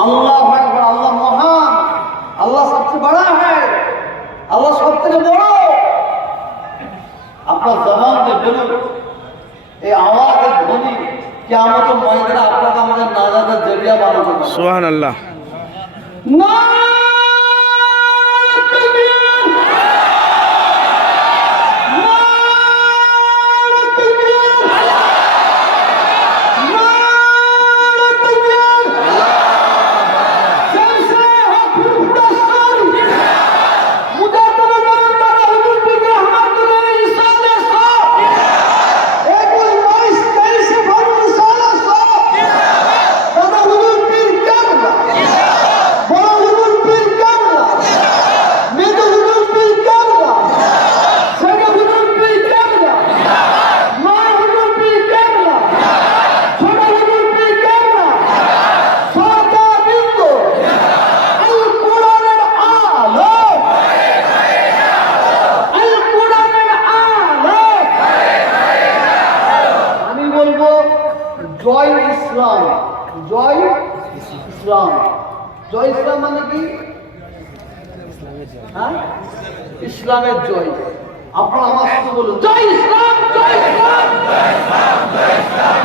अल्लाह अकबर, अल्लाह महान, अल्लाह सबसे बड़ा है, अल्लाह सबसे बड़ो। আপনার জবান দিয়ে বলুন, এই আওয়াজের ধ্বনি কিয়ামতের ময়দানে আপনাকে আমাদের নাজাতের জরিয়া বানাবে। সুবহানাল্লাহ। জয় ইসলাম, জয় ইসলাম। জয় ইসলাম মানে কি? হ্যাঁ, ইসলামের জয়। আপনারা আমার সাথে বলুন, জয় ইসলাম, জয় ইসলাম, জয় ইসলাম, জয় ইসলাম।